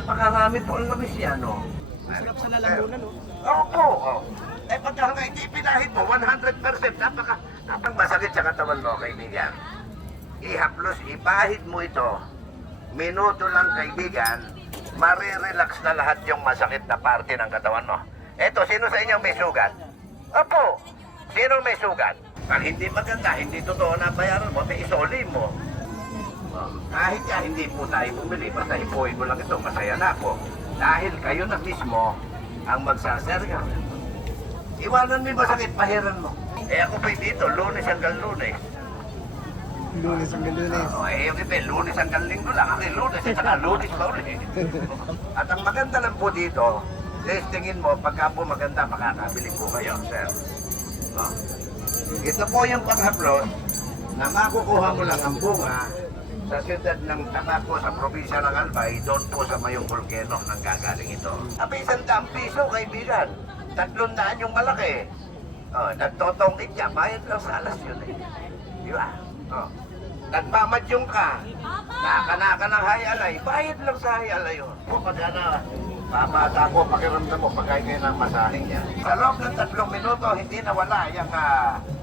napakarami po ang lamis yan, no? Masarap sa lalamunan, no? Opo, oh. Eh, pagka nga hindi pinahid mo, 100%, napang masakit sa katawan mo, kaibigan. Ihaplos, ipahid mo ito, minuto lang, kaibigan, marirelax na lahat yung masakit na parte ng katawan mo. Eto, sino sa inyo may sugat? Opo, sino may sugat? Pag hindi maganda, hindi totoo na bayaran mo, may isoli mo. Oh, kahit ka hindi po tayo bumili, basta ipuhin mo lang ito, masaya na ako. Dahil kayo na mismo ang magsaserga. Iwanan mo yung masakit, pahiran mo. Eh ako pa dito, Lunes hanggang Lunes. Lunes hanggang Lunes. Yung iba, Lunes hanggang Linggo lang. Ako Lunes, at saka Lunes pa ulit. At ang maganda lang po dito, testingin mo, pagka po maganda, makakabili po kayo, sir. Oh. Ito po yung pang-upload na makukuha mo lang ang bunga sa siyudad ng Tabaco sa probinsya ng Albay, doon po sa Mayong Volcano nang gagaling ito. Abay, 100 piso, kaibigan. 300 yung malaki. Oh, nagtotong itya, bayad lang sa alas yun eh. Di ba? Oh. Nagmamadyong ka, nakanaka ng hayalay, bayad lang sa hayalay yun. O pagka na, babata ko, pakiramdam mo, pagkain kayo ng masahing yan. Sa loob ng 3 minuto, hindi nawala yung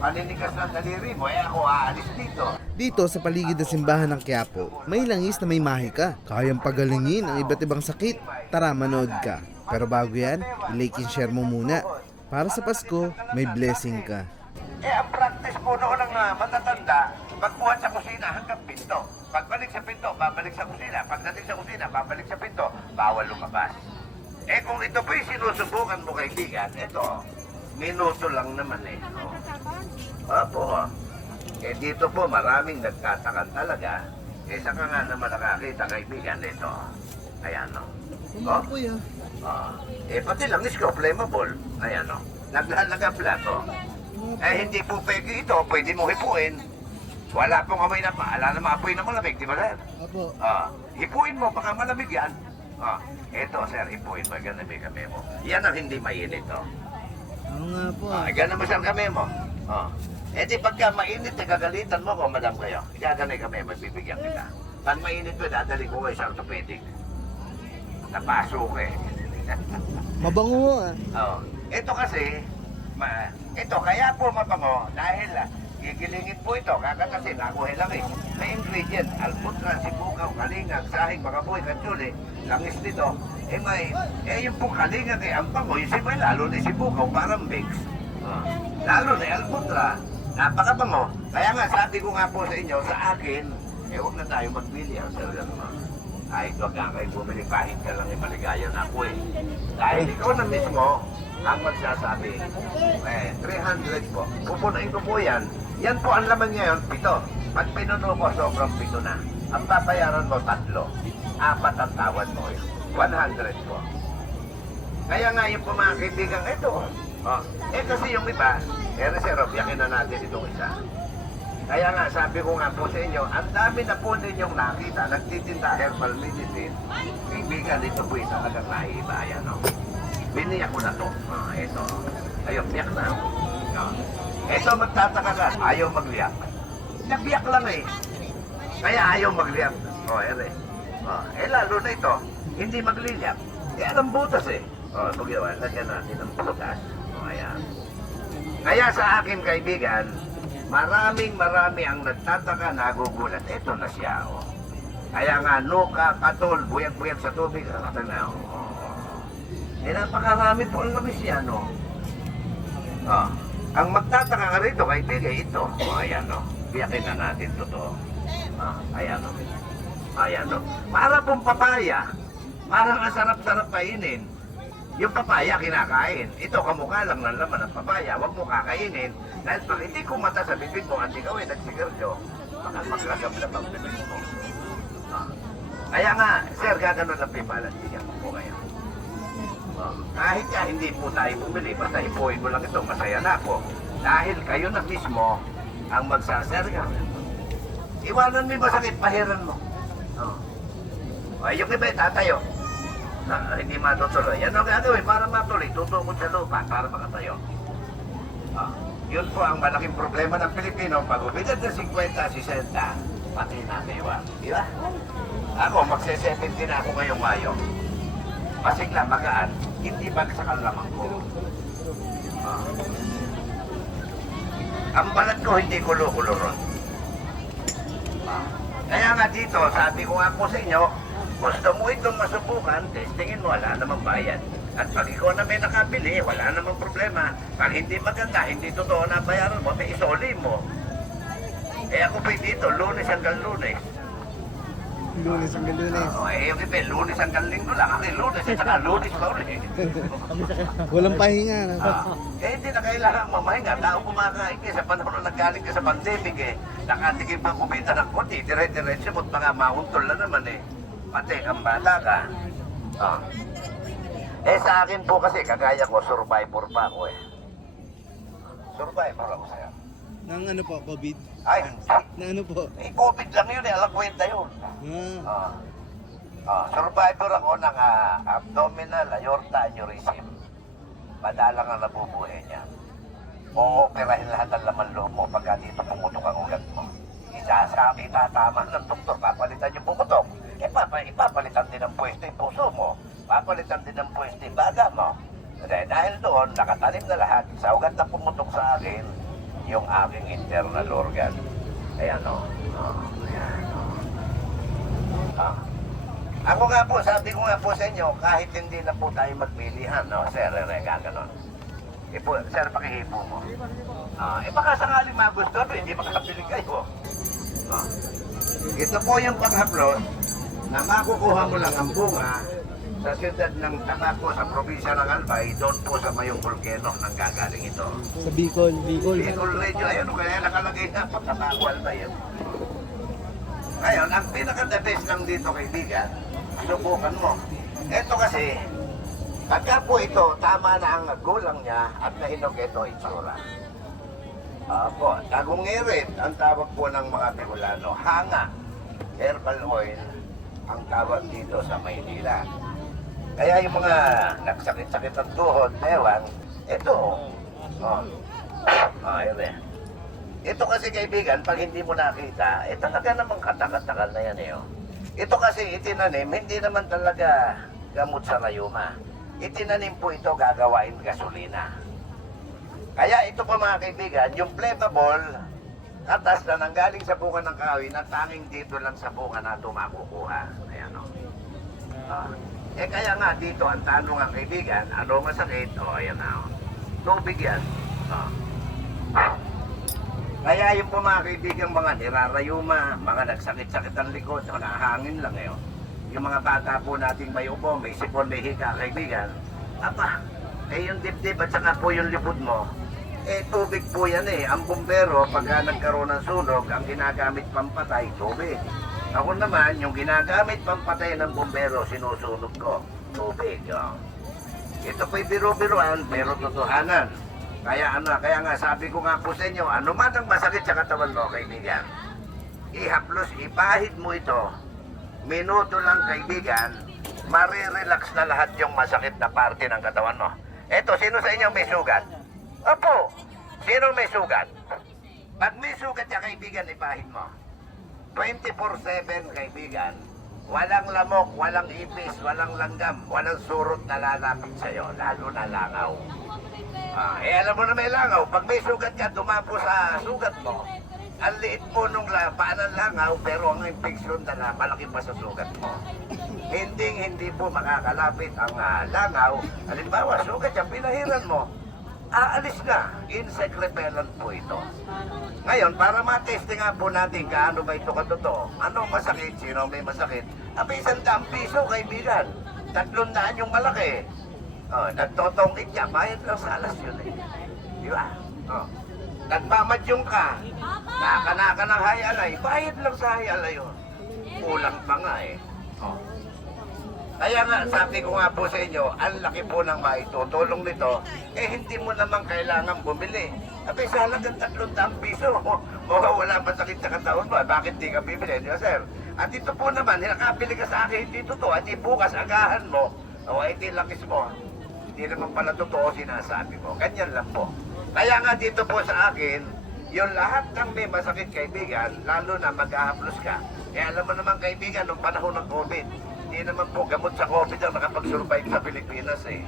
paninigas ng daliri mo, eh ako aalis dito. Dito sa paligid ng simbahan ng Quiapo, may langis na may mahika. Kayang pagalingin ang iba't ibang sakit. Tara, manood ka. Pero bago yan, i-like and share mo muna. Para sa Pasko, may blessing ka. Eh, ang practice po noon ng matatanda, pagbuhat sa kusina hanggang pinto. Pagbalik sa pinto, babalik sa kusina. Pagdating sa kusina, babalik sa pinto, bawal lumabas. Eh, kung ito po'y sinusubukan mo, kaibigan, ito, minuto lang naman eh. Opo. Eh, dito po, maraming nagtatakan talaga. Eh, saka nga naman nakakita, kaibigan, ito. Ayan, no? Oh. Eh, pati lang is ko, flammable. Ayan, no? Naglalaga plato. Eh, hindi po pwede ito. Pwede mo hipuin. Wala pong amoy na pa. Ala na maapoy na malamig, di ba, sir? Opo. Hipuin mo, baka malamig yan. Eto, sir, hipuin mo. Ganun may kami mo. Yan ang hindi mainit, oh. Oo nga po. Ganun mo, sir, kami mo. Eh, di pagka mainit, gagalitan mo ko, madam kayo. Gaganay kami, magbibigyan kita. Pag mainit ko, dadali ko kayo sa orthopedic. Napasok eh. Mabango ah. Ito kasi, ito kaya po mabango dahil gigilingin po ito, kakatasin, nakuha lang eh. May ingredient, alputra, sibukaw, kalingag, sahig, bakaboy, katsuli, langis nito. Yung pong kalingag eh, ang bango, yung sibay, lalo na sibukaw, parang mix. Lalo na alputra, napakabango. Kaya nga, sabi ko nga po sa inyo, sa akin, huwag na tayo magbili, ang sarili naman. Ay, ito ka kayo bumili, kahit ka lang maligaya na ako eh. Dahil ikaw na mismo ang magsasabi, 300 po. Pupunain ko po yan. Yan po ang laman ngayon, 7. Pag pinuno ko, sobrang 7 na. Ang babayaran mo, 3. 4 ang tawad mo yun. 100 po. Kaya nga yung po mga kaibigan, ito. Kasi yung iba, reserve, yakin na natin itong isa. Kaya nga, sabi ko nga po sa inyo, ang dami na po ninyong nakita, nagtitinda herbal medicine. Kaibigan, ito po yung talagang naiiba. Ayan, no? Biniyak ko na to. Ito. Ayun, biyak na. Ito, magtataka ka. Ayaw magliyak. Nabiyak lang eh. Kaya ayaw magliyak. Lalo na ito, hindi magliliyak. Anong butas eh. Pagyawa, lagyan natin ang butas. Ayan. Kaya sa akin, kaibigan, marami ang nagtataka, nagugulat. Ito na siya, Kaya nga, nuka, katol, buyag-buyag sa tubig. Ito na, napakarami po ang lamis yan, Ang magtataka nga rito, kaibigan, ito. Ayan, biyakin na natin, totoo. Ayan, Ayan, para pong papaya. Parang ang sarap-sarap kainin. Yung papaya kinakain. Ito kamukha lang ng laman ng papaya. Huwag mo kakainin. Dahil pag hindi kumata sa bibig mo at ikaw ay nagsigarilyo, baka maglagamlap ang bibig mo. Kaya nga, sir, gagano'n lang pipalan. Bigyan ko po kayo. Kahit ka hindi po tayo bumili, basta ipuhin mo lang ito, masaya na ako. Dahil kayo na mismo ang magsaserga. Iwanan mo yung masakit, pahiran mo. Yung iba tatayo. Hindi matutuloy. Yan ang gagawin para matuloy. Tutukod sa lupa para makatayo. Yun po ang malaking problema ng Pilipino. Pag umidad na 50, 60, pati na, di ba? Di ba? Ako, magse-70 na ako ngayong Mayo. Masigla, magaan, hindi bagsak ang lamang ko. Ah. Ang balat ko hindi kulo-kulo ron. Ah. Kaya nga dito, sabi ko nga po sa inyo, gusto mo itong masubukan, testingin mo, wala namang bayad. At pag ikaw na may nakabili, wala namang problema. Pag hindi maganda, hindi totoo na bayaran mo, may isoli mo. Eh ako pa dito, Lunes hanggang Lunes. Lunes hanggang Lunes. Yung iba, Lunes hanggang Linggo lang. Ako Lunes, at saka Lunes pa ulit. Walang pahinga. Hindi na kailangan mamahinga. Tao kumakain ka sa panahon na naggaling ka sa pandemic nakatigil pa kumita ng konti. Dire-diretso mo't mga mauntol na naman Pati, ang bata ka. Sa akin po kasi, kagaya ko, survivor pa ako Survivor ako sa'yo. Nang ano po, COVID? Ay, Na ano po? COVID lang yun alam kwenta yun. Survivor ako ng abdominal aorta aneurysm. Madalang ang nabubuhay niya. Ooperahin lahat ng laman loob mo pagka dito pumutok ang ugat mo. Isasabi, tatama ng doktor, papalitan yung pumutok. Ipapalitan din ang pwesto yung puso mo. Papalitan din ang pwesto yung baga mo. Dahil doon, nakatanim na lahat. Sa ugat na pumutok sa akin, yung aking internal organ. Ayan Ayan Ako nga po, sabi ko nga po sa inyo, kahit hindi na po tayo magbilihan, Sir, gaganon. Sir, pakihipo mo. Baka sakaling magusto, hindi makakabili kayo. Ito po yung panghaplos na makukuha mo lang ang bunga sa siyudad ng Tabaco sa probinsya ng Albay, doon po sa Mayong Volcano nang gagaling ito. Sa Bicol. Bicol Radio, ayun, kaya nakalagay na po Tabaco Albay. Ngayon, ang pinaka-the best lang dito, kaibigan, subukan mo. Ito kasi, pagka po ito, tama na ang gulang niya at nahinog ito itsura. Po, tagungirit ang tawag po ng mga Bicolano. Hanga, herbal oil, ang tawag dito sa Maynila. Kaya yung mga nagsakit-sakit ang tuhod, ewan, ito. Yun Ito kasi kaibigan, pag hindi mo nakita, talaga namang katakal-takal na yan Ito kasi itinanim, hindi naman talaga gamot sa rayuma. Itinanim po ito gagawain gasolina. Kaya ito po mga kaibigan, yung flammable, katas na nanggaling sa bunga ng kahoy na tanging dito lang sa bunga na ito makukuha. Ayan kaya nga dito, ang tanong ang kaibigan, ano masakit? Ayan tubig yan. Kaya yung po mga kaibigan, mga nirarayuma, mga nagsakit-sakit ang likod, nakahangin lang Yung mga bata po nating may upo, may sipon, may hika, kaibigan. Yung dibdib at saka po yung likod mo, tubig po yan Ang bumbero, pagka nagkaroon ng sunog, ang ginagamit pampatay, tubig. Ako naman, yung ginagamit pampatay ng bumbero, sinusunog ko, tubig. Ito po'y biro-biroan, pero totohanan. Kaya nga sabi ko nga po sa inyo, ano man ang masakit sa katawan mo, kaibigan, ihaplos, ipahid mo ito, minuto lang kaibigan, marirelax na lahat yung masakit na parte ng katawan mo. Eto, sino sa inyo may sugat? Opo, sino may sugat? Pag may sugat niya kaibigan, ipahid mo. 24/7 kaibigan, walang lamok, walang ipis, walang langgam, walang surot na lalapit sa'yo, lalo na langaw. Alam mo na may langaw, pag may sugat ka, dumapo sa sugat mo, ang liit mo nung paan ng langaw, pero ang infeksyon na malaki pa sa sugat mo. Hindi po makakalapit ang langaw. Halimbawa, sugat yan, pinahiran mo, aalis na. Insect repellent po ito. Ngayon, para mateste nga po natin kaano ba ito katotoo, anong masakit, sino may masakit, 100 piso kaibigan, 300 yung malaki. Nagtotongkit ka, bayad lang sa alas yun Di ba? Nagmamadyong ka, nakanaka ng hayalay, bayad lang sa hayalay yun. Kulang pa nga Kaya nga, sabi ko nga po sa inyo, ang laki po ng maitutulong nito, hindi mo naman kailangan bumili. Sa halagang 300 piso, wala pa sakit sa katawan mo, bakit di ka bibili? Di ba, sir? At ito po naman, nakabili ka sa akin, hindi totoo, at bukas agahan mo, hindi lakis mo. Hindi naman pala totoo sinasabi mo. Ganyan lang po. Kaya nga dito po sa akin, yung lahat ng may masakit kaibigan, lalo na mag-ahaplos ka, Eh alam mo naman kaibigan, nung panahon ng COVID, hindi naman po gamot sa COVID ang nakapag-survive sa Pilipinas eh.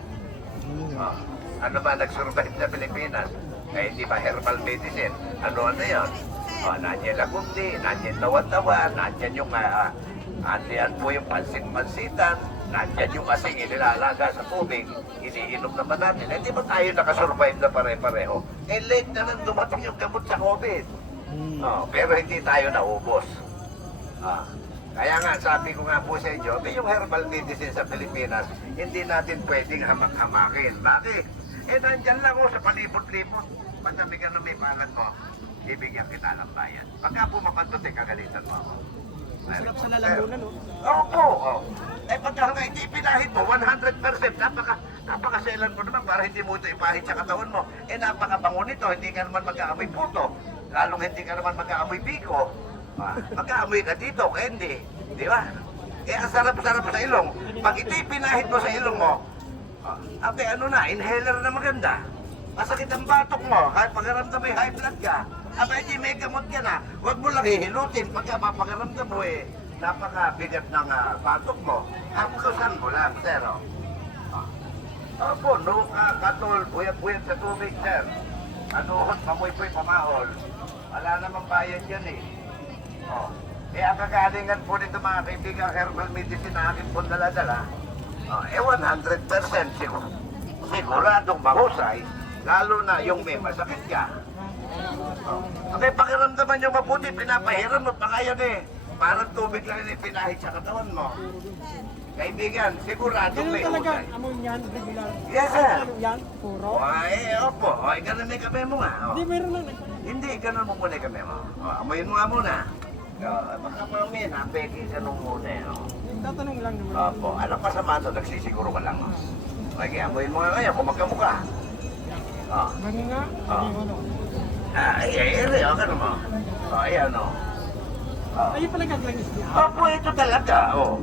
Oh, ano ba nag-survive sa Pilipinas? Eh hindi ba herbal medicine? Ano yan? Oh, nandiyan lagundi, nandiyan tawa-tawa, nandiyan yung andiyan po yung pansit-pansitan, nandiyan yung asing inilalaga sa tubig, iniinom naman natin. Eh di ba tayo nakasurvive na pare-pareho? Eh late na nang dumating yung gamot sa COVID. Oh, pero hindi tayo naubos. Ah, kaya nga sabi ko nga po sa inyo, yung herbal medicine sa Pilipinas, hindi natin pwedeng hamak-hamakin. Bakit? Eh nandyan lang sa palibot-libot. Madami ka na may palad mo, ibigyan kita ng bayan. Pagka po mapagtuti, kagalitan mo ako. Masarap sa lalamunan, no? Opo, oh. Eh pagka nga hindi pinahit mo, 100%, napakaselan mo naman para hindi mo ito ipahit sa katawan mo. Eh napakabango nito, hindi ka naman mag-aamoy puto. Lalong hindi ka naman mag-aamoy biko. Mag-aamoy ka dito, candy. Di ba? Eh ang sarap-sarap sa ilong. Pag ito pinahit mo sa ilong mo, ate ano na, inhaler na maganda. Masakit ang batok mo, kahit pagaramdam may high blood ka. Aba, hindi may gamot ka na. Huwag mo lang hihilutin pagka mapagaramdam mo eh. Napakabigat ng batok mo. Hapkusan mo lang, sir. Opo, no, katol, buyat-buyat sa tubig, sir. Anuhot, pamoy-poy, pamahol. Wala namang bayad yan eh. Oh. Eh, ang kagalingan po nito mga kaibigan herbal medicine na akin po dala-dala, eh 100% siguradong mahusay, lalo na yung may masakit ka. Okay, pakiramdaman nyo mabuti, pinapahiram mo pa ngayon eh. Parang tubig lang yung pinahit sa katawan mo. Kaibigan, siguradong Ganun may talaga, husay. amoy niyan, regular. Yes, sir. Ano yan, puro. Ay, opo. Ay, ganun may kami mo nga. Oh. Hindi, meron lang. Hindi, ganun mo muna kami mo. Oh, amoyin mo nga muna. Baka mami, napeki ka nung muna eh. Oh. Tatanong lang naman. Opo, alam pa sa mato, nagsisiguro ka lang. Oh. Okay, amoyin mo nga ngayon kung magkamukha. Oh. Ganun nga, Ah. hindi mo, no? Oh, ganun mo. Oh, ayan, oh. Oh. Ayun pala gaglangis niya. Opo, ito talaga, oh.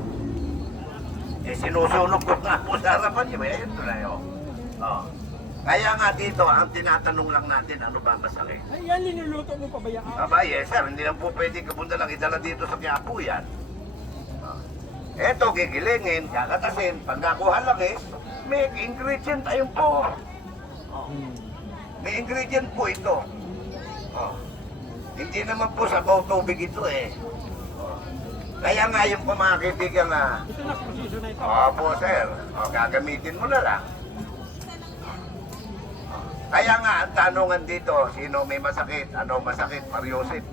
Eh, sinusunog ko nga po sa harapan niyo, eh, ito na yun. Oh. Kaya nga dito, ang tinatanong lang natin, ano ba masakit? Ay, yan, linuluto mo pa ba yan? Aba, yes sir, hindi lang po pwede kabunda lang idala dito sa Quiapo yan. Eto, gigilingin, kakatasin, pag nakuha lang eh, may ingredient ayun po. May ingredient po ito. Oh. Hindi naman po sa tubig ito eh. Kaya nga yung mga kaibigan na, Ito na, posisyon na ito. opo sir, gagamitin mo na lang. Kaya nga ang tanungan dito, sino may masakit, ano masakit, Mariusip.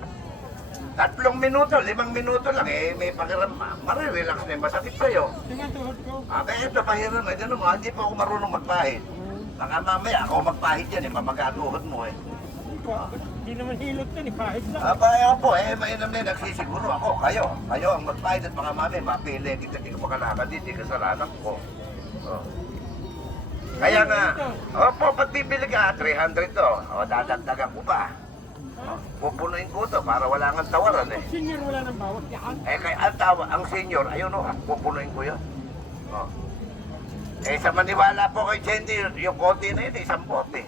3 minuto, 5 minuto lang eh, may pakiram, marirelax na yung masakit sa'yo. Tingnan tuhod ko. Kaya ito, pahiram na dyan mo, hindi pa ako marunong magpahit. Baka mamaya ako magpahit yan eh, mamagatuhod mo eh. Hindi naman hilot yan, ipahit lang. Abaya po eh, mainam na nagsisiguro ako, kayo ang magpahit at baka mamaya mapili, kita di ko makalakad, hindi kasalanan ko. Oh. Kaya nga, opo, pag bibili ka, 300 to, o dadagdagan ko pa. Pupunuin ko to para wala nga tawaran eh. Senior wala nang bawat yan. Eh kaya ang senior, ayun o, pupunuin ko yun. Oh. Eh sa maniwala po kay Chendi, yung konti na yun, isang bote.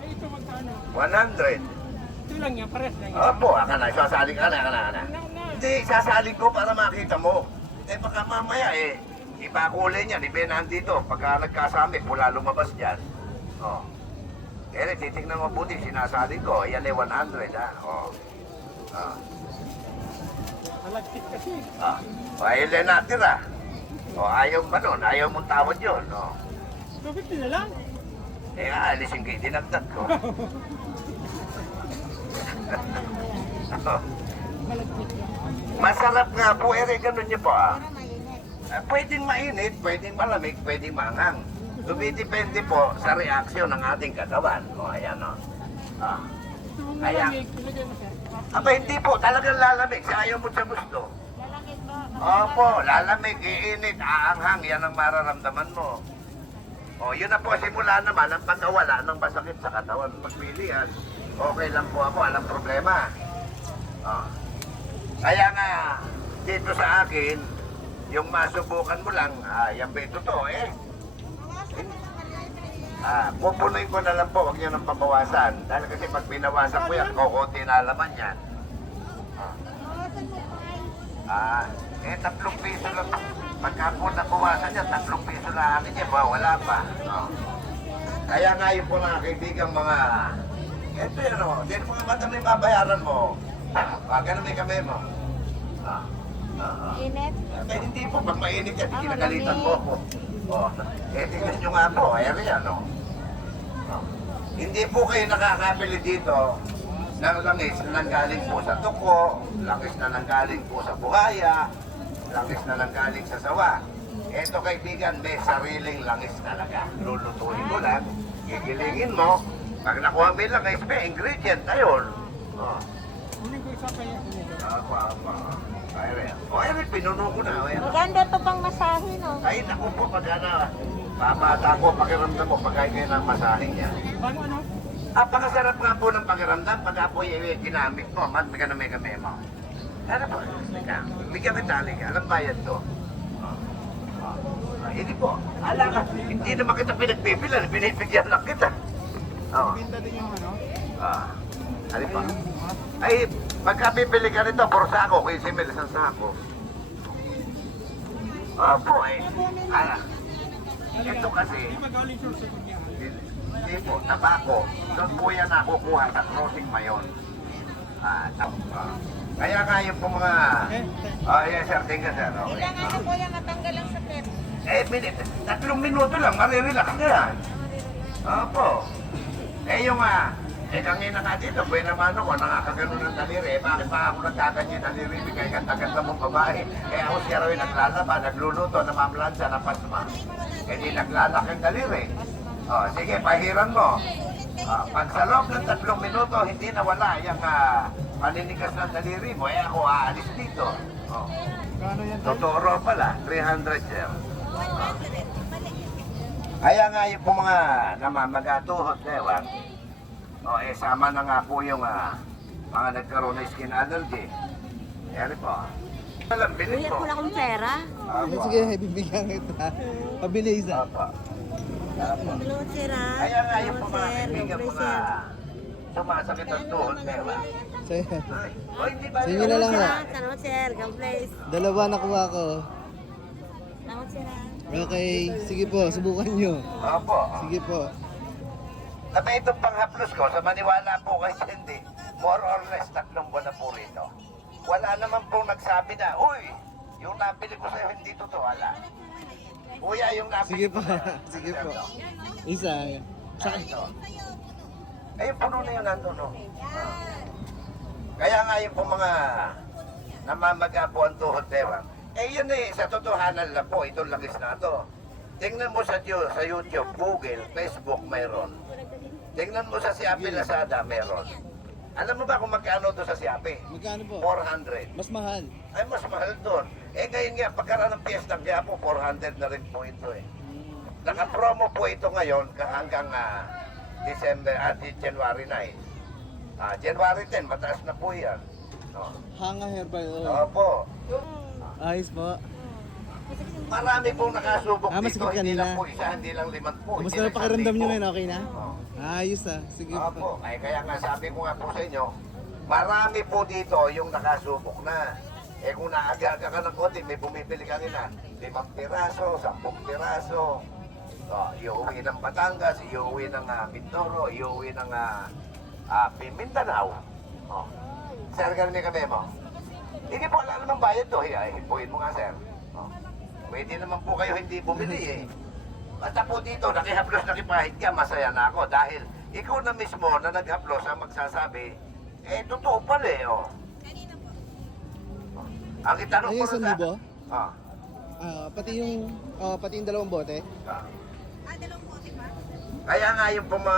Ay, ito magkano? 100. Ito lang yan, pares lang yan. Opo, aka na, sasaling ka na. Hindi, sasaling ko para makita mo. Eh baka mamaya eh, ipakulay niyan, ibenahan dito. Pagka nagkasami, pula lumabas dyan. Oh. Eh, titignan mo buti, sinasaling ko. Yan eh, 100 ha. Oh. Ah. Malagkit kasi. Ah. O, ayun na natira. O, ayaw ba nun? Ayaw mong tawad yun. Oh. 250 na lang. Eh, aalisin kayo, dinagdag ko. Malagkit yan. Masarap nga po, ganun niyo po ah. Pwedeng mainit, pwedeng malamig, pwedeng maanghang. Dumidepende po sa reaksyon ng ating katawan. O, ayan o. Ah. Ito mong Kaya- malamig, ilagay mo sir. Aba, hindi po. Talagang lalamig. Sa ayaw mo sa gusto. Opo, lalamig, iinit, aanghang. Yan ang mararamdaman mo. O, yun na po. Simula naman ang pagkawala ng masakit sa katawan. Pagpilian. Okay lang po ako. Walang problema. O. Kaya nga, dito sa akin, yung masubukan mo lang, yan ba ito to eh? Pupunuin ko na lang po, huwag niyo nang pabawasan. Dahil kasi pag binawasan ko yan, kukunti na laman yan. Eh, 3 piso lang. Pagka po nakuwasan niya, 3 piso lang niya, wala pa. No? Kaya nga yung po mga kaibigang mga, eto yun o, din mga bata may babayaran mo. Ganun may kami mo. Init. Eh, hindi po, pag mainit yan, kinagalitan mo ako. Tingnan nyo nga po, ayan yan o. Hindi po kayo nakakabili dito ng langis na nanggaling po sa tuko, langis na nanggaling po sa buhaya, langis na nanggaling sa sawa. Ito kaibigan, may sariling langis talaga. Lulutuin mo lang, gigilingin mo. Pag nakuha mo yung langis, may ingredient na yun. Kunin ko isa pa yan. Ay, pinuno ko na. Maganda to pang masahe, no? Ay, naku po, pagka na, babata ko, pakiramdam mo, pagka kayo ng masahing yan. Bago ano? Pakasarap nga po ng pakiramdam pagka po ginamit mo, may kami mo. Ano po, bigyan kita, halika, alam bayad to. Hindi po, ala ka, hindi naman kita pinagpipilan, binibigyan lang kita. Pinta din yung ano? Ano pa? Ay, pagka bibili ka nito, bursa ako, 15,000 isang sako. Opo eh. Ito kasi, Hindi magaling siya sa kanya. hindi po, tabako. Doon po yan nakukuha sa crossing mayon. Kaya nga yung po mga... yes sir, tingnan sir. Okay. Ilang ano po yung natanggal ang sakit? Minute, 3 minuto lang, marirelax na yan. Opo. Yung kangina ka dito, buhay naman ako, nakakagano ng daliri. Bakit pa ako nagkaganyan ng daliri? Bigay ganda-ganda mong babae. Ako siya raw yung naglalaba, nagluluto, namamlansya, napasma. Hindi naglalak ang daliri. Sige, pahiran mo. Pag sa loob ng 3 minuto, hindi nawala yung paninigas ng daliri mo, ako aalis dito. Kano yan? Totoro pala, 300 sir. Kaya nga yung po mga namamagatuhot, ewan. Sama na nga po yung mga nagkaroon ng skin allergy. Yan po. Alam, bilhin Kuya, mo. wala akong pera. Sige, bibigyan kita. Pabili isa. Opo. Hello, sir, ah. Kaya nga yung po mga Sir, kaibigan, libre, mga sir. sumasakit ang tuhod, ewan. Sa'yo. Hindi ba? Sa inyo na lang Sir, ah. ah. Salamat, sir. God bless. 2 nakuha ko. Salamat, sir, ah. Okay, sige po, subukan nyo. Opo. Sige po. Tapos itong panghaplos ko, sa maniwala po kay Cindy, more or less 3 buwan na po rito. Wala naman pong nagsabi na, uy, yung nabili ko sa'yo hindi totoo, wala. Kuya, yung nabili Sige po, ko sa'yo. sige po. Isa. Sa ito. Yung puno na yun nandun, no? Kaya nga yung po mga namamaga po ang tuhod, diba? Yun sa totohanan lang po, itong langis na to. Tingnan mo sa YouTube, Google, Facebook, mayroon. Tingnan mo sa Siapi Lazada, meron. Alam mo ba kung magkano to sa Siapi? Magkano po? 400. Mas mahal. Ay, mas mahal doon. Ngayon nga, pagkaroon ng piyesta ng Quiapo, 400 na rin po ito eh. Naka-promo po ito ngayon hanggang January 9. January 10, mataas na po yan. No. Hanga herbal oil. Opo. Ayos po. Marami pong nakasubok Mas dito, sikip hindi kanina. lang po isa, hindi lang 5 po. Kumusta hindi na lang pakiramdam 1,000. nyo ngayon? Okay na? Oo. Ayos ah. Sige po. Opo, kaya nga sabi ko nga po sa inyo, marami po dito yung nakasubok na. Kung naaga-aga ka ng konti, may bumibili ka nila 5 piraso, 10 piraso. Iuwi ng Batangas, iuwi ng Mindoro, iuwi ng Mindanao. Sir, ganun yung kami mo. Hindi po wala namang bayad to. Hipuin mo nga, sir. Pwede naman po kayo hindi bumili eh. Basta po dito, nakihaplos, nakipahid ka, masaya na ako. Dahil ikaw na mismo na naghaplos ang magsasabi, totoo pala eh, Ang itanong ko Ayun, na 1,000? Pati yung 2 bote? Kaya nga yung